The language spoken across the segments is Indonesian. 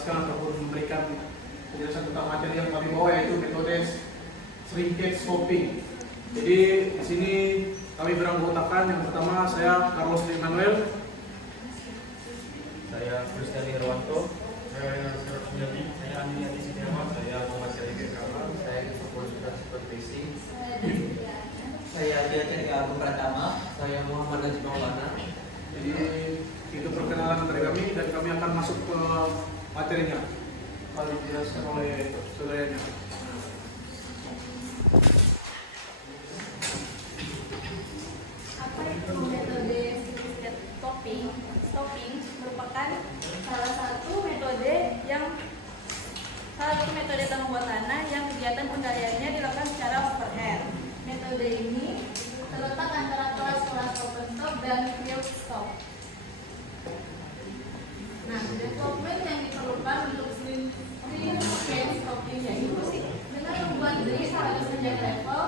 menjelaskan ataupun memberikan penjelasan tentang materi yang kami bawa, yaitu metode shrinkage stopping. Jadi di sini kami beranggotakan, yang pertama saya Carlos Emmanuel, saya Christian Herwanto, Saya Serap Sujati. saya Andi Adi Setiawan, Saya Muhammad Syarif Kamal. Saya Yusuf sudah supervisi. Saya Diajen Agung Pratama. Saya Muhammad Najib Maulana. jadi itu perkenalan dari kami dan kami akan masuk ke materinya. Kalau dijelaskan oleh saudaranya. Apa itu metode shrinkage stopping merupakan salah satu metode dalam membuat tanah yang kegiatan penggaliannya dilakukan secara overhead. Metode ini terletak antara kelas-kelas open stop dan field stop. Nah, development yang diperlukan untuk shrinkage stopping yaitu dengan membuat drift harus menjaga level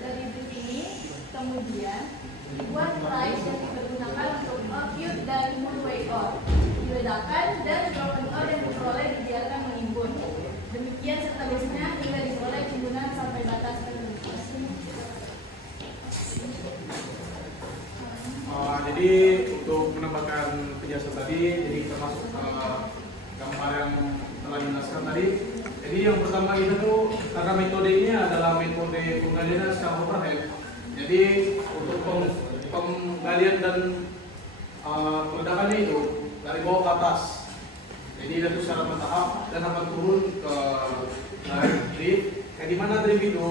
dari drift ini, kemudian dibuat price yang dipergunakan untuk output dan multi-way ore diledakan dan broken ore yang diperoleh dibiarkan menimbun. Demikian seterusnya hingga diperoleh timbunan sampai batas tertentu. Jadi untuk menambahkan penjelasan tadi, jadi termasuk gambar yang telah dijelaskan tadi. Jadi yang pertama itu karena metode ini adalah metode penggalian secara overhead. Jadi untuk penggalian dan peledakannya itu dari bawah ke atas. Jadi itu secara bertahap dan akan turun ke drift. Di mana drift itu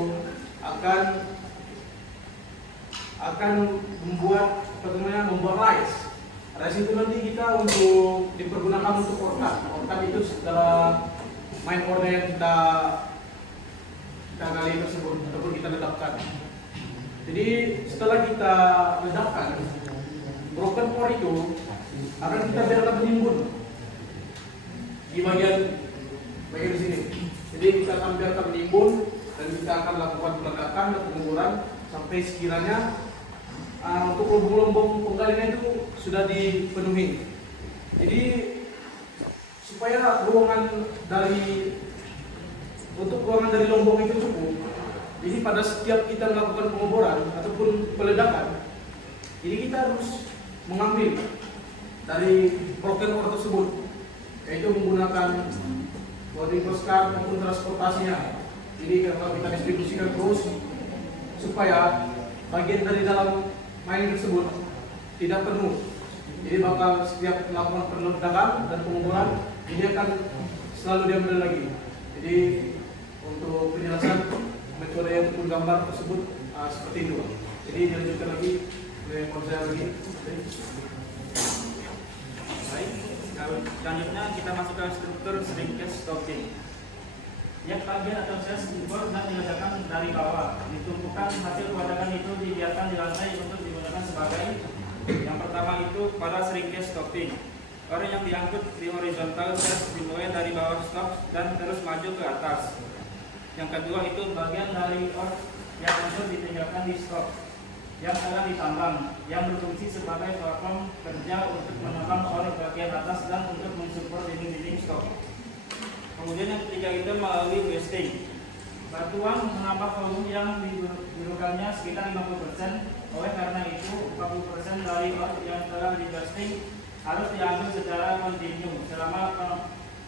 akan membuat rise. Rise itu nanti kita untuk dipergunakan untuk orkan. Orkan itu adalah main ore yang kita gali tersebut ataupun kita ledakkan. Jadi setelah kita ledakkan, broken ore itu akan kita biarkan menimbun di bagian di sini. Jadi kita akan biarkan menimbun dan kita akan lakukan peledakan dan pengukuran sampai sekiranya untuk lombong-lombong penggalian itu sudah dipenuhi. Jadi supaya untuk ruangan dari lombong itu cukup. Jadi pada setiap kita melakukan pengoboran ataupun peledakan, jadi kita harus mengambil dari broken ore tersebut, yaitu menggunakan boarding postcard maupun transportasinya. Jadi kalau kita distribusikan terus supaya bagian dari dalam mining tersebut tidak penuh. Jadi bakal setiap melakukan peledakan dan pengukuran ini akan selalu diambil lagi. Jadi untuk penjelasan metode ataupun gambar tersebut seperti itu. Jadi dilanjutkan lagi oleh saya lagi. baik. Selanjutnya kita masuk ke struktur shrinkage stopping. Yang bagian atau sales impor dan diledakan dari bawah, ditumpukan hasil peledakan itu dibiarkan di lantai untuk digunakan sebagai yang pertama itu pada shrinkage stopping. Ore yang diangkut di horizontal sales dimulai dari bawah stop dan terus maju ke atas. Yang kedua itu bagian dari ore yang hancur ditinggalkan di stop yang akan ditambang, yang berfungsi sebagai platform kerja untuk menambang ore bagian atas dan untuk mensupport dinding-dinding stop. Kemudian yang ketiga itu melalui wasting. Batuan menambah volume yang dibutuhkannya sekitar 50%. Oleh karena itu 40% dari ore yang telah di wasting harus diambil secara kontinu selama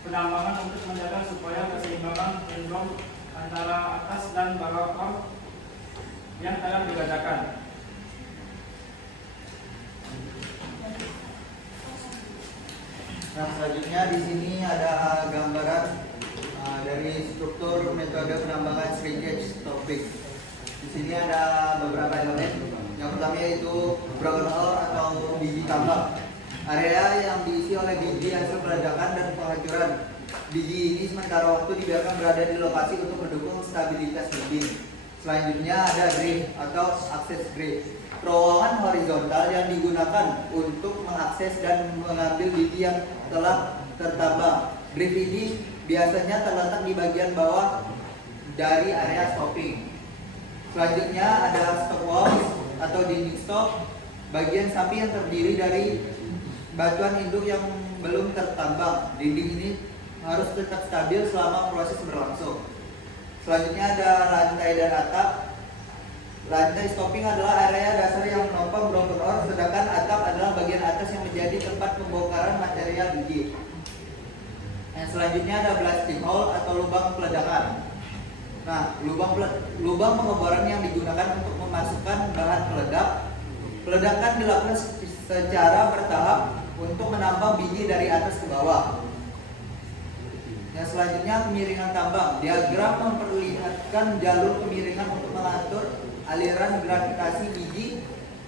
penambangan untuk menjaga supaya keseimbangan pendulum antara atas dan bawah ore yang telah diledakan. Nah, selanjutnya di sini ada gambaran dari struktur metode penambangan shrinkage stopping. Di sini ada beberapa elemen. Yang pertama yaitu broken ore atau biji tambang. Area yang diisi oleh biji hasil peledakan dan penghancuran. Biji ini sementara waktu dibiarkan berada di lokasi untuk mendukung stabilitas dinding. Selanjutnya ada drift atau akses drift. Terowongan horizontal yang digunakan untuk mengakses dan mengambil biji yang telah tertambang. Drift ini biasanya terletak di bagian bawah dari area stopping. Selanjutnya ada stop walls atau dinding stop, bagian samping yang terdiri dari batuan induk yang belum tertambang. Dinding ini harus tetap stabil selama proses berlangsung. Selanjutnya ada lantai dan atap. Lantai stopping adalah area dasar yang menopang broken ore, sedangkan atap adalah bagian atas yang menjadi tempat pembongkaran material biji. Yang selanjutnya ada blasting hole atau lubang peledakan. Nah, lubang pengeboran yang digunakan untuk memasukkan bahan peledak. Peledakan dilakukan secara bertahap untuk menambang biji dari atas ke bawah. Yang selanjutnya kemiringan tambang. Diagram memperlihatkan jalur kemiringan untuk mengatur aliran gravitasi biji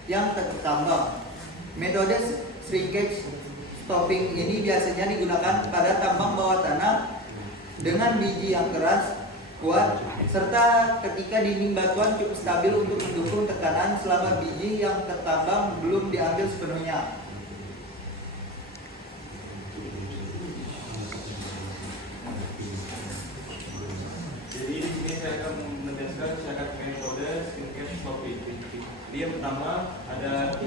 yang tertambang. Metode shrinkage stopping ini biasanya digunakan pada tambang bawah tanah dengan biji yang keras, kuat, serta ketika dinding batuan cukup stabil untuk mendukung tekanan selama biji yang tertambang belum diambil sepenuhnya. Jadi di sini saya akan menjelaskan metode shrinkage stopping. Jadi yang pertama ada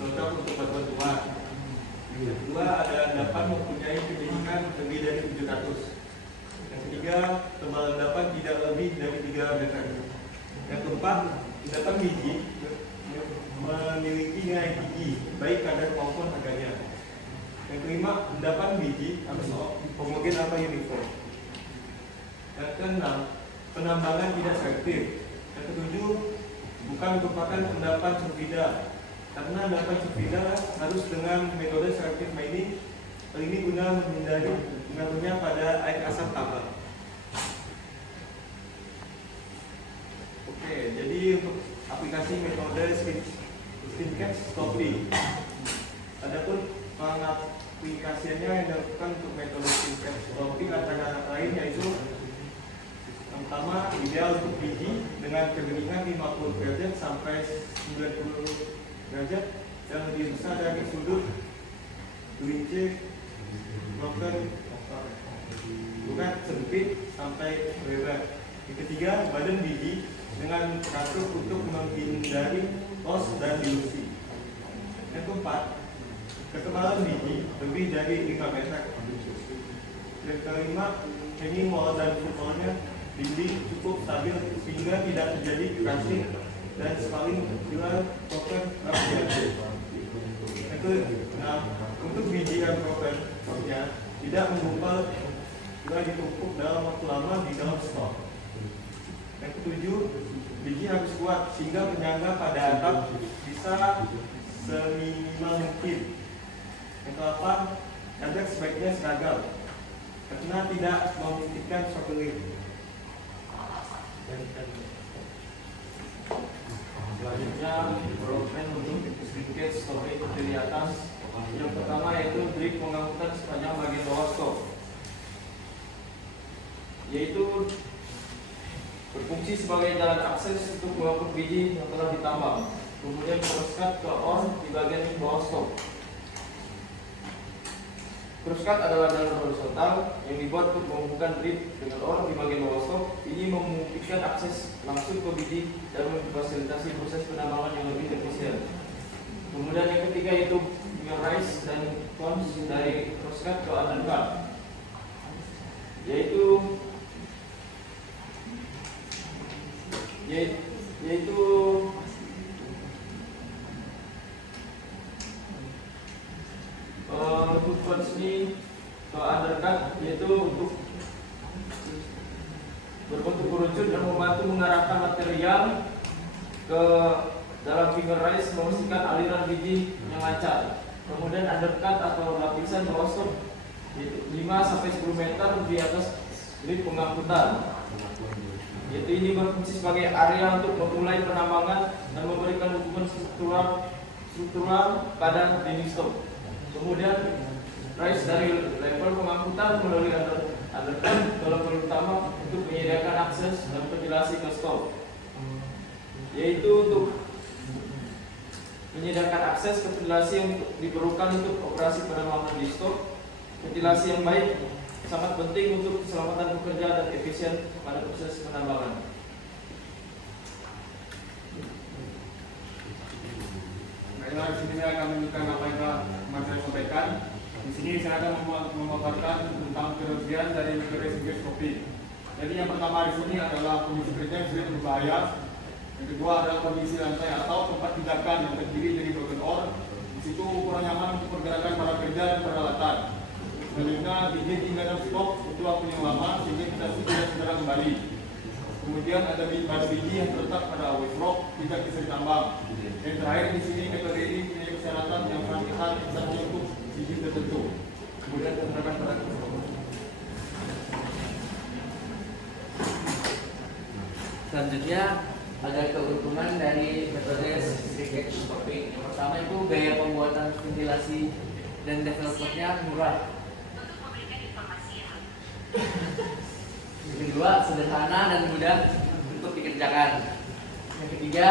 cocok untuk batuan tua. Yang kedua ada dapat mempunyai kejenuhan lebih dari 700. Yang ketiga, tebalan endapan tidak lebih dari 3 meter. Yang keempat, endapan biji memiliki nilai biji baik kadar maupun harganya. Yang kelima, endapan biji harus homogen atau uniform. Yang keenam, penambangan tidak selektif. Yang ketujuh, bukan merupakan endapan sulfida, karena endapan sulfida harus dengan metode selective mining. Hal ini guna menghindari pengaruhnya pada air asap tambang. Oke, jadi untuk aplikasi metode shrinkage stopping, adapun pengaplikasiannya yang dilakukan untuk metode shrinkage stopping antara lain yaitu yang pertama, ideal untuk biji dengan kemiringan 50 derajat sampai 90 derajat yang lebih besar dari sudut gelincir broken, bukan sempit sampai lebar. Yang ketiga, badan biji dengan teratur untuk menghindari loss dan dilusi. Yang keempat, ketebalan biji lebih dari 5 meter. Yang kelima, hanging wall dan footwallnya dinding cukup stabil sehingga tidak terjadi crashing dan paling bila broken terjadi. Untuk biji yang broken tidak menggumpal jika ditumpuk dalam waktu lama di dalam stok. Yang ketujuh, biji harus kuat sehingga penyangga pada atap bisa seminimal mungkin. Yang ke-8, kadar sebaiknya seragam karena tidak memungkinkan shoveling. Selanjutnya, development untuk shrinkage stopping dari atas. Yang pertama yaitu drip pengangkutan sepanjang bagian bawah stok, yaitu berfungsi sebagai jalan akses untuk mengangkut biji yang telah ditambang, kemudian crosscut ke ore di bagian bawah stok. Crosscut adalah jalan horizontal yang dibuat untuk menghubungkan drip dengan ore di bagian bawah stok. Ini memungkinkan akses langsung ke biji dan memfasilitasi proses penambangan yang lebih efisien. Kemudian yang ketiga yaitu rise dan cons dari crosscut ke undercut, yaitu untuk cons ini ke undercut, yaitu untuk berbentuk kerucut dan membantu mengarahkan material ke dalam finger rise, memastikan aliran biji yang lancar. Kemudian undercut atau lapisan bawah stok 5-10 meter di atas drip pengangkutan, yaitu ini berfungsi sebagai area untuk memulai penambangan dan memberikan dukungan struktural pada dinding stok. Kemudian rise dari level pengangkutan melalui undercut level utama untuk menyediakan akses dan ventilasi ke stok, yaitu untuk menyediakan akses ke ventilasi yang diperlukan untuk operasi penambangan di stok. Ventilasi yang baik sangat penting untuk keselamatan pekerja dan efisien pada proses penambangan. Baiklah, di sini saya akan menunjukkan apa yang telah saya sampaikan. Di sini saya akan memaparkan tentang kelebihan dari metode single scoping. Jadi yang pertama di sini adalah kondisi kerja yang sulit berbahaya. Yang kedua adalah kondisi lantai atau tempat tindakan yang terdiri dari broken ore. Di situ kurang nyaman untuk pergerakan para kerja dan peralatan. Selanjutnya izin tinggal dan stok itu waktu yang lama sehingga kita tidak segera kembali. Kemudian ada biji yang terletak pada wave rock tidak bisa ditambang. Dan terakhir di sini metode ini punya persyaratan yang sangat ketat misalnya untuk biji tertentu. Kemudian terdapat pada Selanjutnya ada keuntungan dari metode shrinkage stopping. Yang pertama itu biaya pembuatan ventilasi dan developernya murah. Yang kedua sederhana dan mudah untuk dikerjakan. Yang ketiga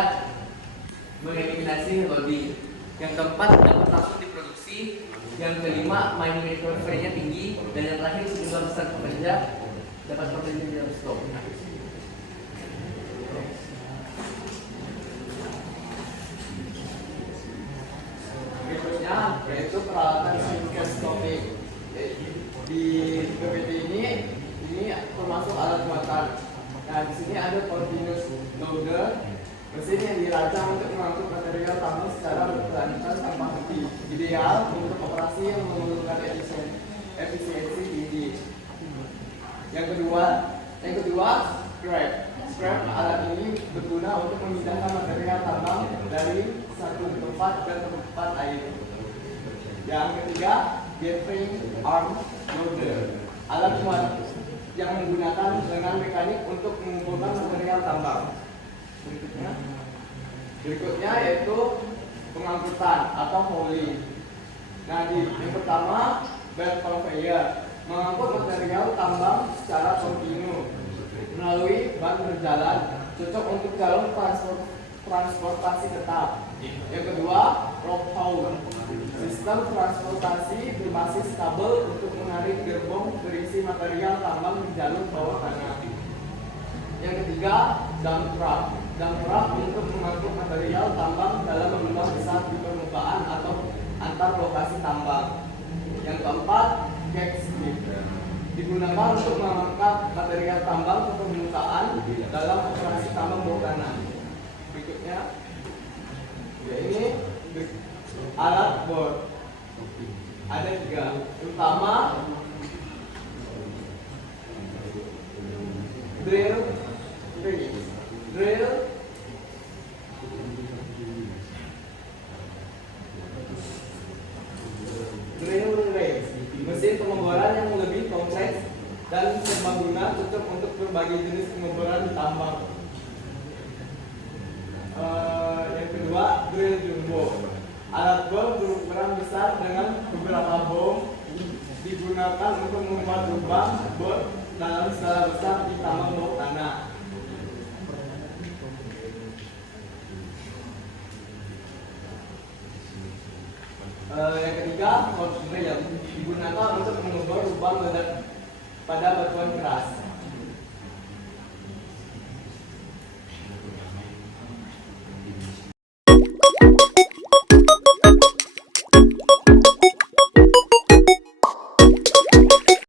mengeliminasi lobby. Yang keempat dapat langsung diproduksi. Yang kelima mining recovery-nya tinggi. Dan yang terakhir sejumlah besar pekerja dapat bekerja di dalam stok. Berikutnya yaitu peralatan shrinkage stopping. Di PPT ini termasuk alat muatan. Nah, di sini ada continuous loader, mesin yang dirancang untuk mengangkut material tambang secara berkelanjutan tanpa henti, ideal untuk operasi yang memerlukan efisiensi tinggi. Yang kedua, scrap alat ini berguna untuk memindahkan material tambang dari satu tempat ke tempat lain. Yang ketiga, gathering arm loader, alat muat yang menggunakan dengan mekanik untuk mengumpulkan material tambang. Berikutnya yaitu pengangkutan atau hauling. Nah, yang pertama belt conveyor, mengangkut material tambang secara kontinu melalui ban berjalan, cocok untuk jalur transportasi tetap. Yang kedua, rope haul, sistem transportasi berbasis kabel untuk menarik gerbong berisi material tambang di jalur bawah tanah. Yang ketiga, dump truck untuk mengangkut material tambang dalam lubang besar di permukaan atau antar lokasi tambang. Yang keempat, gas lift, digunakan untuk mengangkat material tambang ke permukaan dalam operasi tambang bawah tanah. Berikutnya, ini alat bor. Ada 3. Pertama, drill race, mesin pengeboran yang lebih kompleks dan serbaguna, cocok untuk berbagai jenis pengeboran di tambang. Yang kedua, drill jumbo, alat bor berukuran besar dengan beberapa bom, digunakan untuk membuat lubang bor dalam skala besar di tambang bawah tanah. Yang ketiga, hot drill, digunakan untuk mengebor lubang pada batuan keras.